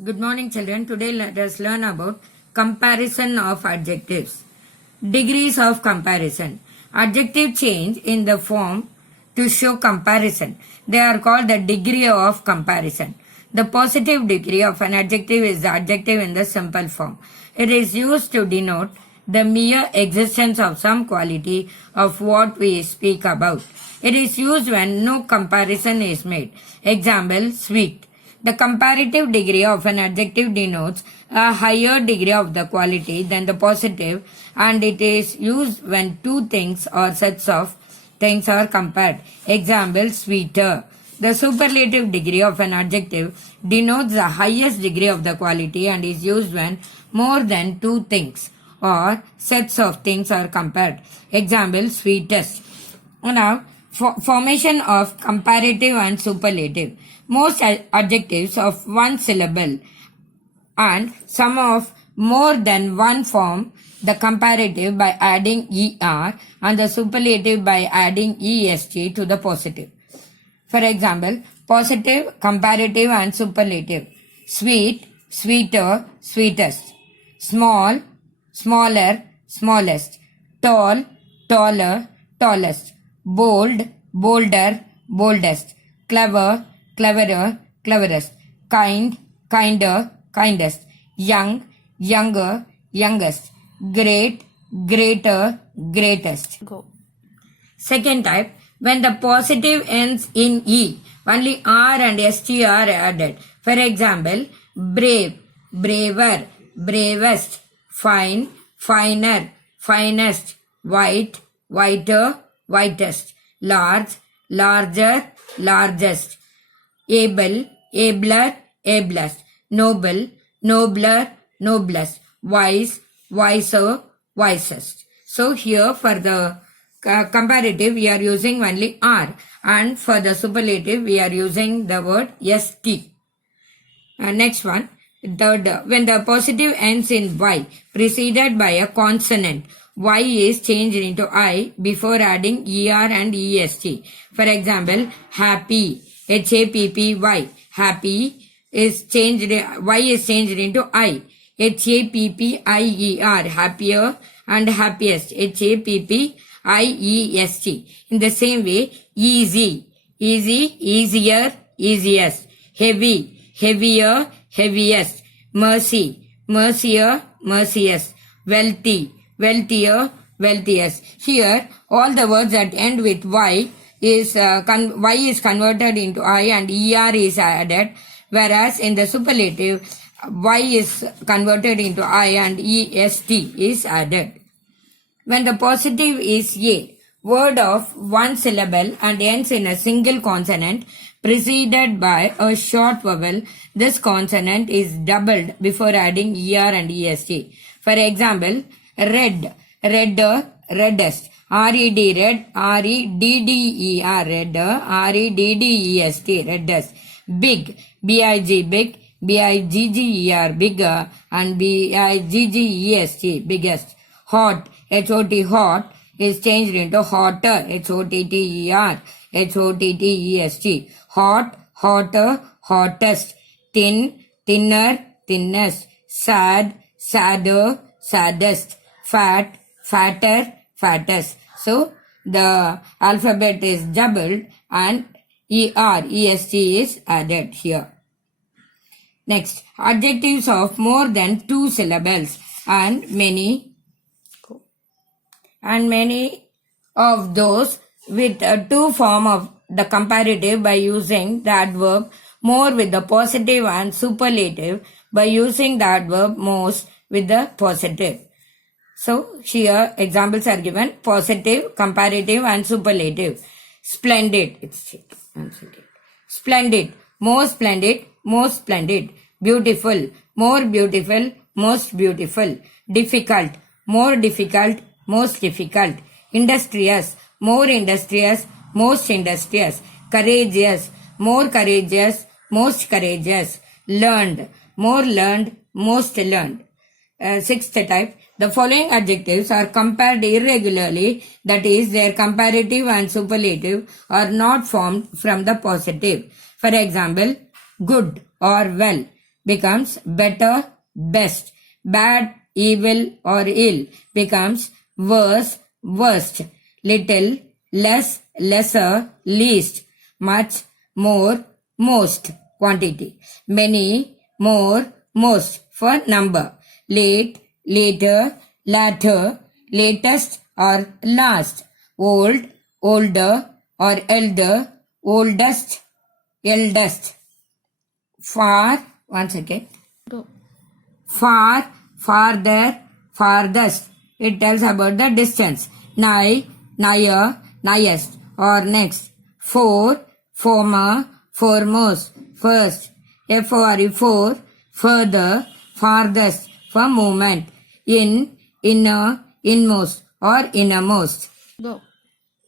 Good morning, children. Today let us learn about comparison of adjectives. Degrees of comparison. Adjective change in the form to show comparison. They are called the degree of comparison. The positive degree of an adjective is the adjective in the simple form. It is used to denote the mere existence of some quality of what we speak about. It is used when no comparison is made. Example, sweet. The comparative degree of an adjective denotes a higher degree of the quality than the positive, and it is used when two things or sets of things are compared. Example, sweeter. The superlative degree of an adjective denotes the highest degree of the quality and is used when more than two things or sets of things are compared. Example, sweetest. Now, formation of comparative and superlative. Most adjectives of one syllable and some of more than one form the comparative by adding er and the superlative by adding est to the positive. For example, positive, comparative and superlative. Sweet, sweeter, sweetest. Small, smaller, smallest. Tall, taller, tallest. Bold, bolder, boldest. Clever, cleverer, cleverest. Kind, kinder, kindest. Young, younger, youngest. Great, greater, greatest. Go. Second type, when the positive ends in E, only R and ST are added. For example, brave, braver, bravest. Fine, finer, finest. White, whiter, whitest. Large, larger, largest. Able, abler, ablest. Noble, nobler, noblest. Wise, wiser, wisest. So here for the comparative we are using only R, and for the superlative we are using the word ST. Next one, third, when the positive ends in Y preceded by a consonant, Y is changed into I before adding ER and EST. For example, happy, HAPPY. Happy is changed, Y is changed into I. HAPPIER, happier, and happiest, HAPPIEST. In the same way, easy, easy, easier, easiest. Heavy, heavier, heaviest. Mercy, mercier, merciest. Wealthy, wealthier, wealthiest. Here, all the words that end with Y is Y is converted into I and ER is added, whereas in the superlative, Y is converted into I and EST is added. When the positive is A, word of one syllable and ends in a single consonant preceded by a short vowel, this consonant is doubled before adding ER and EST. For example, red, redder, reddest. RED, red, REDDER, redder, REDDEST, reddest. Big, BIG, big, BIGGER, bigger, and BIGGEST, biggest. Hot, HOT, hot, is changed into hotter, HOTTER, HOTTEST. Hot, hotter, hottest. Thin, thinner, thinnest. Sad, sadder, saddest. Fat, fatter, fattest. So, the alphabet is doubled and EST is added here. Next, adjectives of more than two syllables and many of those with two form of the comparative by using the adverb more with the positive and superlative by using the adverb most with the positive. So here examples are given: positive, comparative and superlative. Splendid, splendid, most splendid, most splendid. Beautiful, more beautiful, most beautiful. Difficult, more difficult, most difficult. Industrious, more industrious, most industrious. Courageous, more courageous, most courageous. Learned, more learned, most learned. Sixth type, the following adjectives are compared irregularly, that is, their comparative and superlative are not formed from the positive. For example, good or well. becomes better, best. Bad, evil or ill becomes worse, worst. Little, less, lesser, least. Much, more, most. Quantity. Many, more, most for number. Late, later, latter, latest or last. Old, older or elder, oldest, eldest. Far, once again. Far, farther, farthest. It tells about the distance. Nigh, nigher, nighest or next. For, former, foremost, first. For, further, farthest for movement. In, inner, inmost or innermost. Go.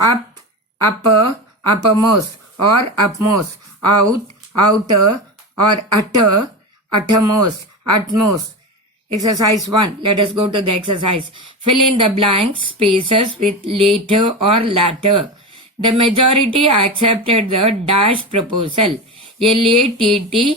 Up, upper, uppermost or upmost. Out, outer or utter, uttermost, utmost. Exercise 1. Let us go to the exercise. Fill in the blank spaces with later or latter. The majority accepted the dash proposal. Latter,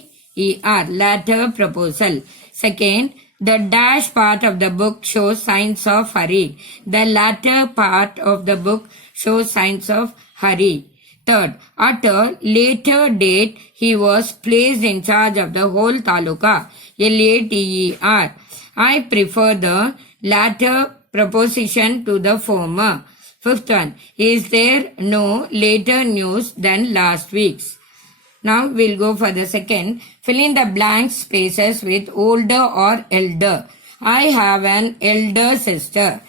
latter proposal. Second, the dash part of the book shows signs of hurry. The latter part of the book shows signs of hurry. Third, at a later date, he was placed in charge of the whole taluka. Later. I prefer the latter proposition to the former. Fifth one, is there no later news than last week's? Now we'll go for the second. Fill in the blank spaces with older or elder. I have an elder sister.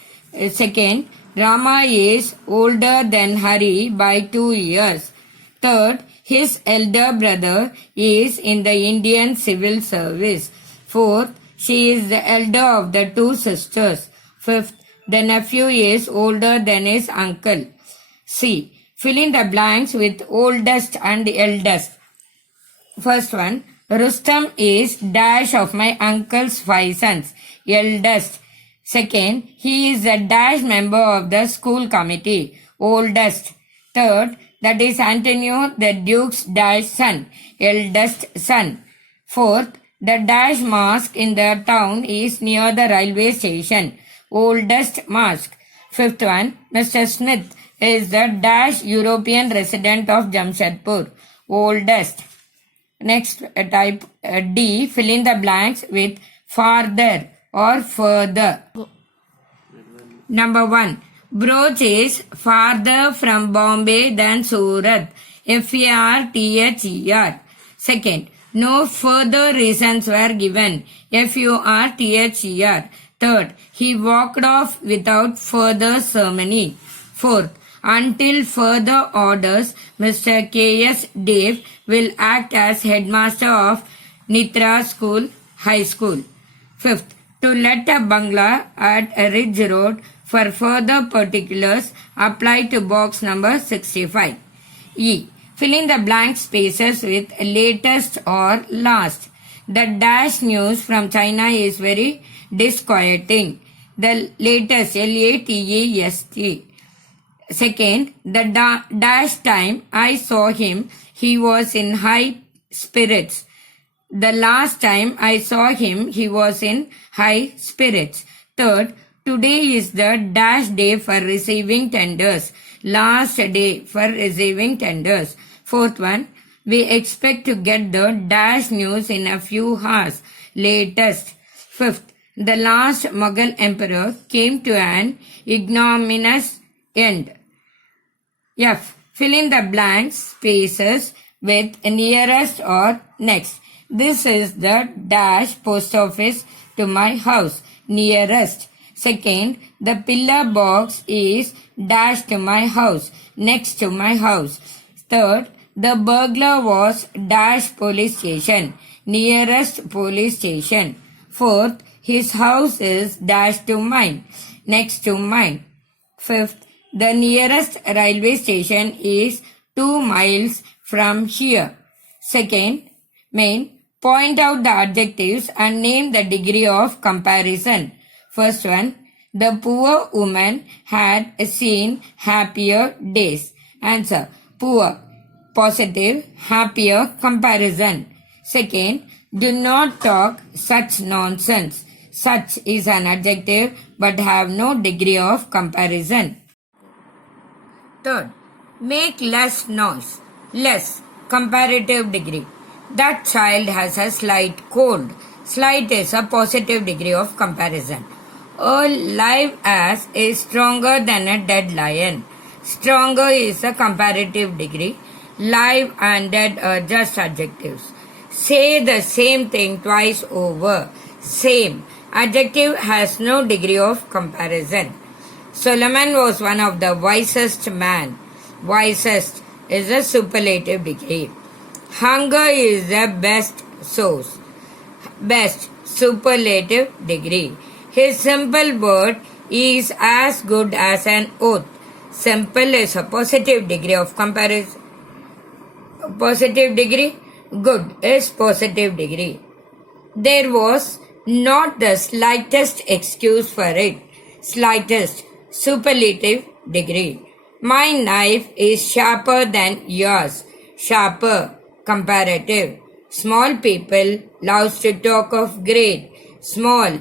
Second, Rama is older than Hari by 2 years. Third, his elder brother is in the Indian civil service. Fourth, she is the elder of the 2 sisters. Fifth, the nephew is older than his uncle. C. Fill in the blanks with oldest and eldest. First one, Rustam is dash of my uncle's 5 sons, eldest. Second, he is a dash member of the school committee, oldest. Third, that is Antonio the Duke's dash son, eldest son. Fourth, the dash mosque in the town is near the railway station, oldest mosque. Fifth one, Mr. Smith is the dash European resident of Jamshedpur, oldest. Next type D, fill in the blanks with farther or further. Number 1. Broach is farther from Bombay than Surat. Farther. Second, no further reasons were given. Further. Third, he walked off without further ceremony. Fourth, until further orders, Mr. K.S. Dave will act as headmaster of Nitra School, High School. Fifth, to let a bungalow at Ridge Road. For further particulars, apply to box number 65. E. Fill in the blank spaces with latest or last. The dash news from China is very disquieting. The latest, latest. Second, the dash time I saw him, he was in high spirits. The last time I saw him, he was in high spirits. Third, today is the dash day for receiving tenders. Last day for receiving tenders. Fourth one, we expect to get the dash news in a few hours. Latest. Fifth, the last Mughal emperor came to an ignominious end. F. Fill in the blank spaces with nearest or next. This is the dash post office to my house. Nearest. Second, the pillar box is dash to my house. Next to my house. Third, the burglar was dash police station. Nearest police station. Fourth, his house is dash to mine. Next to mine. Fifth, the nearest railway station is 2 miles from here. Second, main, point out the adjectives and name the degree of comparison. First one, the poor woman had seen happier days. Answer, poor, positive, happier, comparison. Second, Do not talk such nonsense. Such is an adjective but have no degree of comparison. Third, make less noise. Less, comparative degree. That child has a slight cold. Slight is a positive degree of comparison. A live ass is stronger than a dead lion. Stronger is a comparative degree. Live and dead are just adjectives. Say the same thing twice over. Same. Adjective has no degree of comparison. Solomon was one of the wisest man. Wisest is a superlative degree. Hunger is the best source. Best superlative degree. His simple word is as good as an oath. Simple is a positive degree of comparison. Positive degree. Good is positive degree. There was not the slightest excuse for it. Slightest superlative degree. My knife is sharper than yours. Sharper, comparative. Small people loves to talk of great. Small,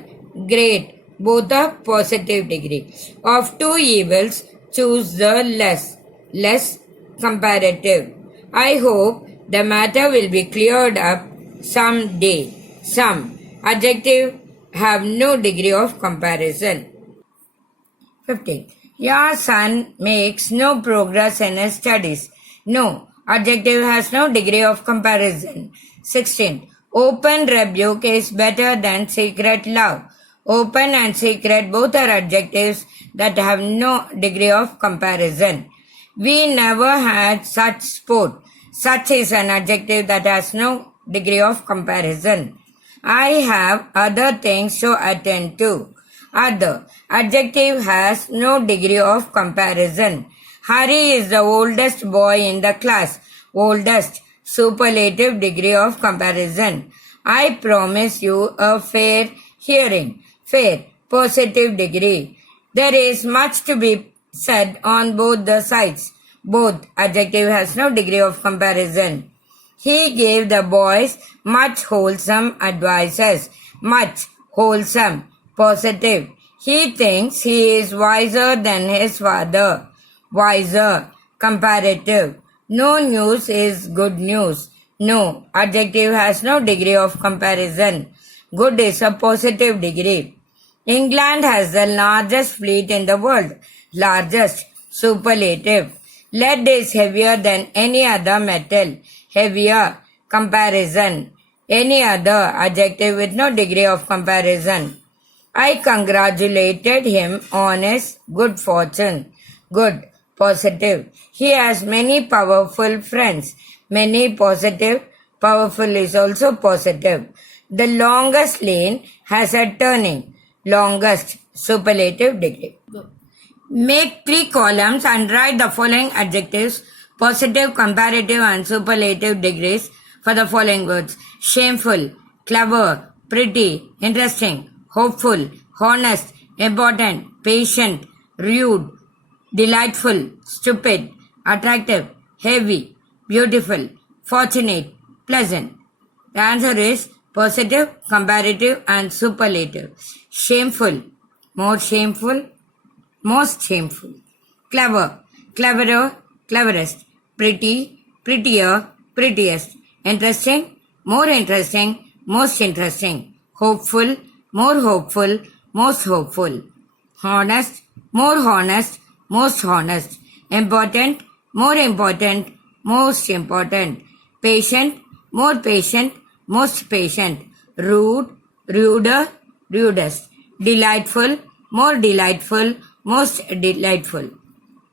great, both are positive degree. Of two evils, choose the less. Less, comparative. I hope the matter will be cleared up some day. Some, adjective, have no degree of comparison. 15. Your son makes no progress in his studies. No, adjective has no degree of comparison. 16. Open rebuke is better than secret love. Open and secret both are adjectives that have no degree of comparison. We never had such sport. Such is an adjective that has no degree of comparison. I have other things to attend to. Other. Adjective has no degree of comparison. Hari is the oldest boy in the class. Oldest. Superlative degree of comparison. I promise you a fair hearing. Fair. Positive degree. There is much to be said on both the sides. Both. Adjective has no degree of comparison. He gave the boys much wholesome advices. Much. Wholesome. Positive. He thinks he is wiser than his father. Wiser. Comparative. No news is good news. No. Adjective has no degree of comparison. Good is a positive degree. England has the largest fleet in the world. Largest. Superlative. Lead is heavier than any other metal. Heavier. Comparison. Any other adjective with no degree of comparison. I congratulated him on his good fortune. Good. Positive. He has many powerful friends. Many positive. Powerful is also positive. The longest lane has a turning. Longest. Superlative degree. Make 3 columns and write the following adjectives, positive, comparative and superlative degrees for the following words. Shameful, clever, pretty, interesting, hopeful, honest, important, patient, rude, delightful, stupid, attractive, heavy, beautiful, fortunate, pleasant. The answer is positive, comparative and superlative. Shameful, more shameful, most shameful. Clever, cleverer, cleverest. Pretty, prettier, prettiest. Interesting, more interesting, most interesting. Hopeful, more hopeful, most hopeful. Honest, more honest, most honest. Important, more important, most important. Patient, more patient, most patient. Rude, ruder, rudest. Delightful, more delightful, most delightful.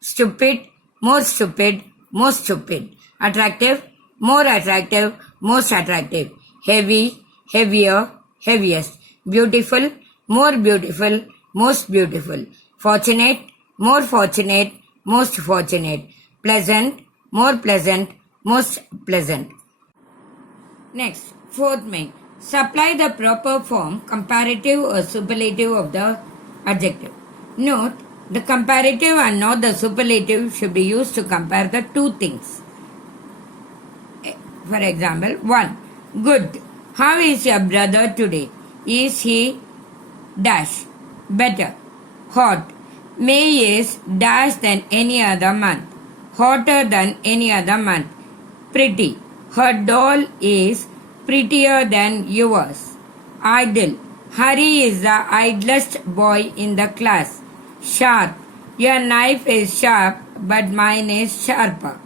Stupid, more stupid, most stupid. Attractive, more attractive, most attractive. Heavy, heavier, heaviest. Beautiful, more beautiful, most beautiful. Fortunate, more fortunate, most fortunate. Pleasant, more pleasant, most pleasant. Next, fourth main. Supply the proper form, comparative or superlative of the adjective. Note, the comparative and not the superlative should be used to compare the two things. For example, 1. Good. How is your brother today? Is he dash better? Hot. May is dash than any other month. Hotter than any other month. Pretty. Her doll is prettier than yours. Idle. Hari is the idlest boy in the class. Sharp. Your knife is sharp, but mine is sharper.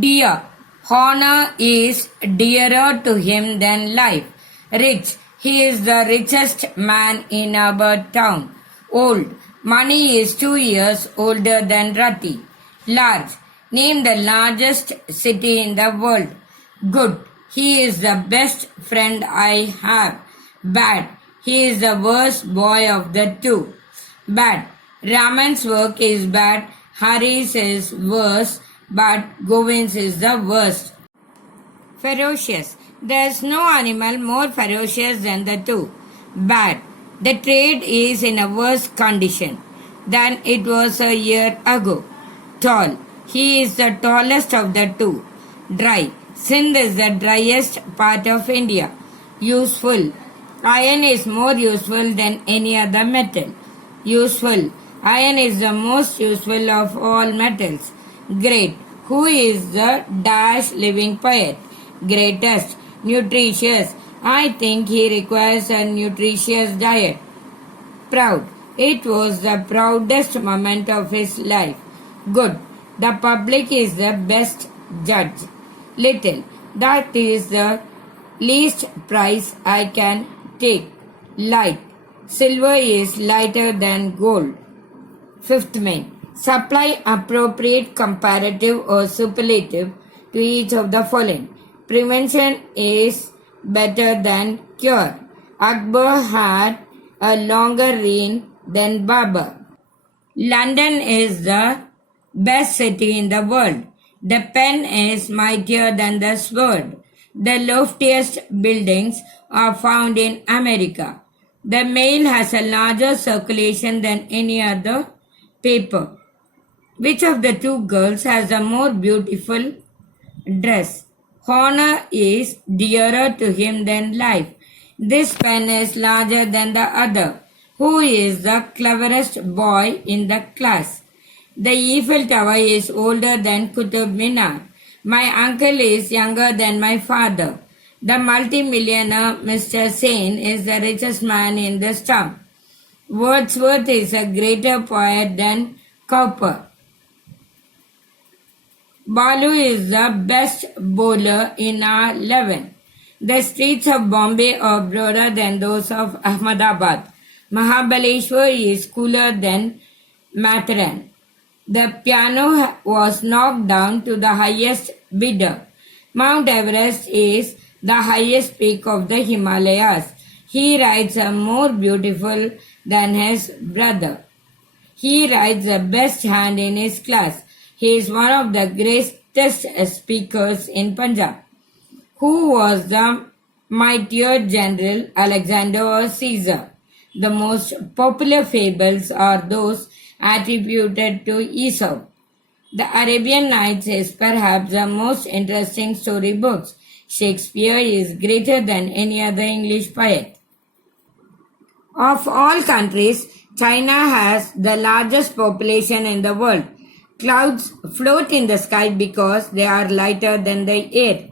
Dear. Honor is dearer to him than life. Rich. He is the richest man in our town. Old. Money is 2 years older than Rati. Large. Name the largest city in the world. Good. He is the best friend I have. Bad. He is the worst boy of the two. Bad. Raman's work is bad. Hari's is worse, but Govind's is the worst. Ferocious. There is no animal more ferocious than the two. Bad. The trade is in a worse condition than it was a year ago. Tall. He is the tallest of the two. Dry. Sindh is the driest part of India. Useful. Iron is more useful than any other metal. Useful. Iron is the most useful of all metals. Great. Who is the dash living poet? Greatest. Nutritious. I think he requires a nutritious diet. Proud. It was the proudest moment of his life. Good. The public is the best judge. Little. That is the least price I can take. Light. Silver is lighter than gold. Fifth main. Supply appropriate comparative or superlative to each of the following. Prevention is better than cure. Akbar had a longer reign than Babur. London is the best city in the world. The pen is mightier than the sword. The loftiest buildings are found in America. The Mail has a larger circulation than any other paper. Which of the two girls has a more beautiful dress? Honor is dearer to him than life. This pen is larger than the other. Who is the cleverest boy in the class? The Eiffel Tower is older than Qutub Minar. My uncle is younger than my father. The multimillionaire Mr. Sen is the richest man in the town. Wordsworth is a greater poet than Cowper. Balu is the best bowler in our 11. The streets of Bombay are broader than those of Ahmedabad. Mahabaleshwar is cooler than Matharan. The piano was knocked down to the highest bidder. Mount Everest is the highest peak of the Himalayas. He rides a more beautiful than his brother. He rides the best hand in his class. He is one of the greatest speakers in Punjab. Who was the mightier general, Alexander or Caesar? The most popular fables are those attributed to Aesop. The Arabian Nights is perhaps the most interesting storybook. Shakespeare is greater than any other English poet. Of all countries, China has the largest population in the world. Clouds float in the sky because they are lighter than the air.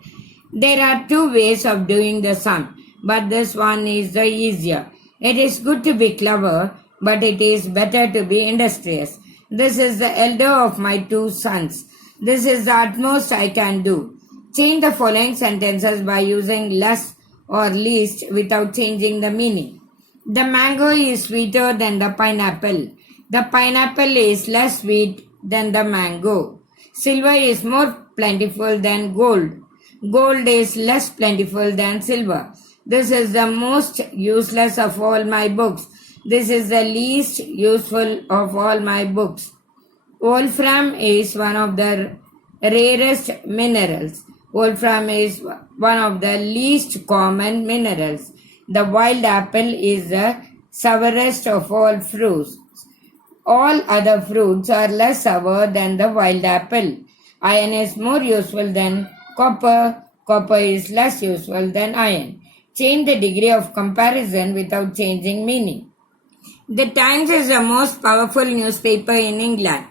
There are two ways of doing the sum, but this one is the easier. It is good to be clever, but it is better to be industrious. This is the elder of my two sons. This is the utmost I can do. Change the following sentences by using less or least without changing the meaning. The mango is sweeter than the pineapple. The pineapple is less sweet than the mango. Silver is more plentiful than gold. Gold is less plentiful than silver. This is the most useless of all my books. This is the least useful of all my books. Wolfram is one of the rarest minerals. Wolfram is one of the least common minerals. The wild apple is the sourest of all fruits. All other fruits are less sour than the wild apple. Iron is more useful than copper. Copper is less useful than iron. Change the degree of comparison without changing meaning. The Times is the most powerful newspaper in England.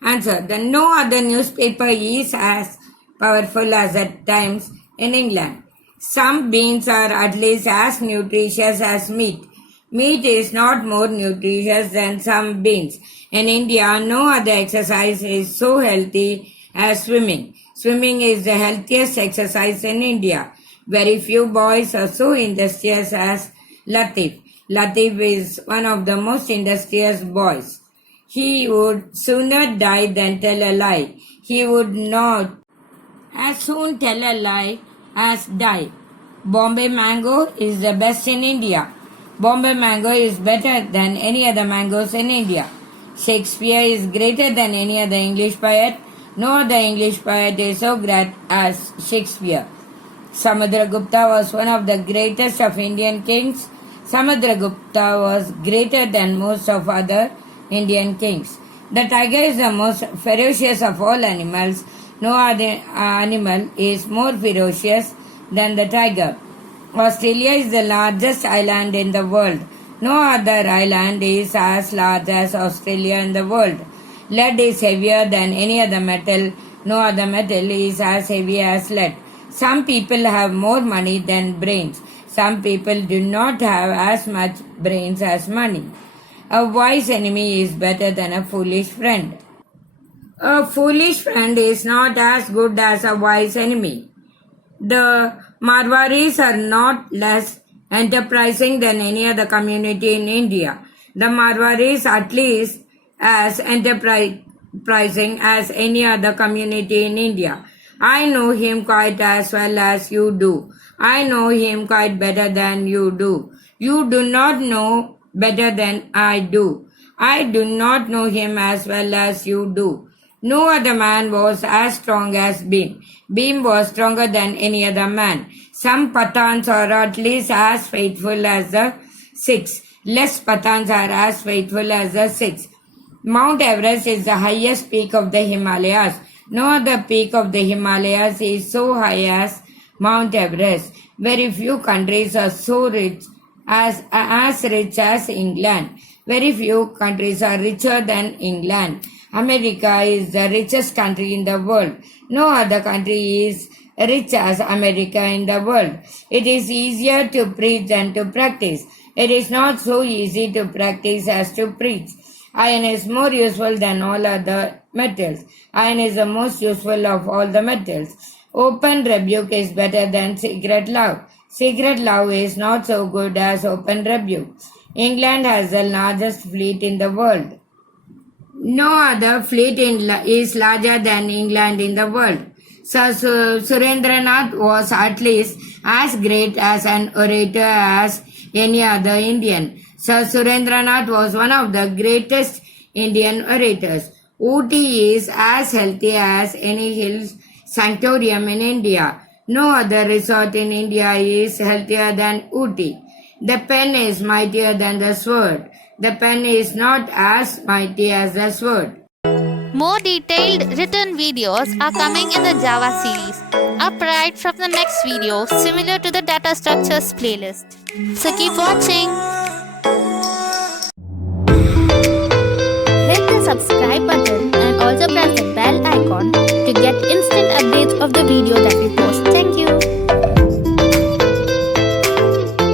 Answer. The no other newspaper is as powerful as the Times in England. Some beans are at least as nutritious as meat. Meat is not more nutritious than some beans. In India, no other exercise is so healthy as swimming. Swimming is the healthiest exercise in India. Very few boys are so industrious as Latif. Latif is one of the most industrious boys. He would sooner die than tell a lie. He would not as soon tell a lie as die. Bombay mango is the best in India. Bombay mango is better than any other mangoes in India. Shakespeare is greater than any other English poet. No other English poet is so great as Shakespeare. Samudragupta was one of the greatest of Indian kings. Samudragupta was greater than most of other Indian kings. The tiger is the most ferocious of all animals. No other animal is more ferocious than the tiger. Australia is the largest island in the world. No other island is as large as Australia in the world. Lead is heavier than any other metal. No other metal is as heavy as lead. Some people have more money than brains. Some people do not have as much brains as money. A wise enemy is better than a foolish friend. A foolish friend is not as good as a wise enemy. The Marwaris are not less enterprising than any other community in India. The Marwaris at least as enterprising as any other community in India. I know him quite as well as you do. I know him quite better than you do. You do not know better than I do. I do not know him as well as you do. No other man was as strong as Bhim. Bhim was stronger than any other man. Some Pathans are at least as faithful as the Sikhs. Less Pathans are as faithful as the Sikhs. Mount Everest is the highest peak of the Himalayas. No other peak of the Himalayas is so high as Mount Everest. Very few countries are so rich as rich as England. Very few countries are richer than England. America is the richest country in the world. No other country is rich as America in the world. It is easier to preach than to practice. It is not so easy to practice as to preach. Iron is more useful than all other metals. Iron is the most useful of all the metals. Open rebuke is better than secret love. Secret love is not so good as open rebuke. England has the largest fleet in the world. No other fleet is larger than England in the world. Sir Surendranath was at least as great as an orator as any other Indian. Sir Surendranath was one of the greatest Indian orators. Ooty is as healthy as any hill sanctorium in India. No other resort in India is healthier than Ooty. The pen is mightier than the sword. The pen is not as mighty as the sword. More detailed written videos are coming in the Java series, up right from the next video similar to the data structures playlist. So keep watching. Hit the subscribe button and also press the bell icon to get instant updates of the video that we post. Thank you.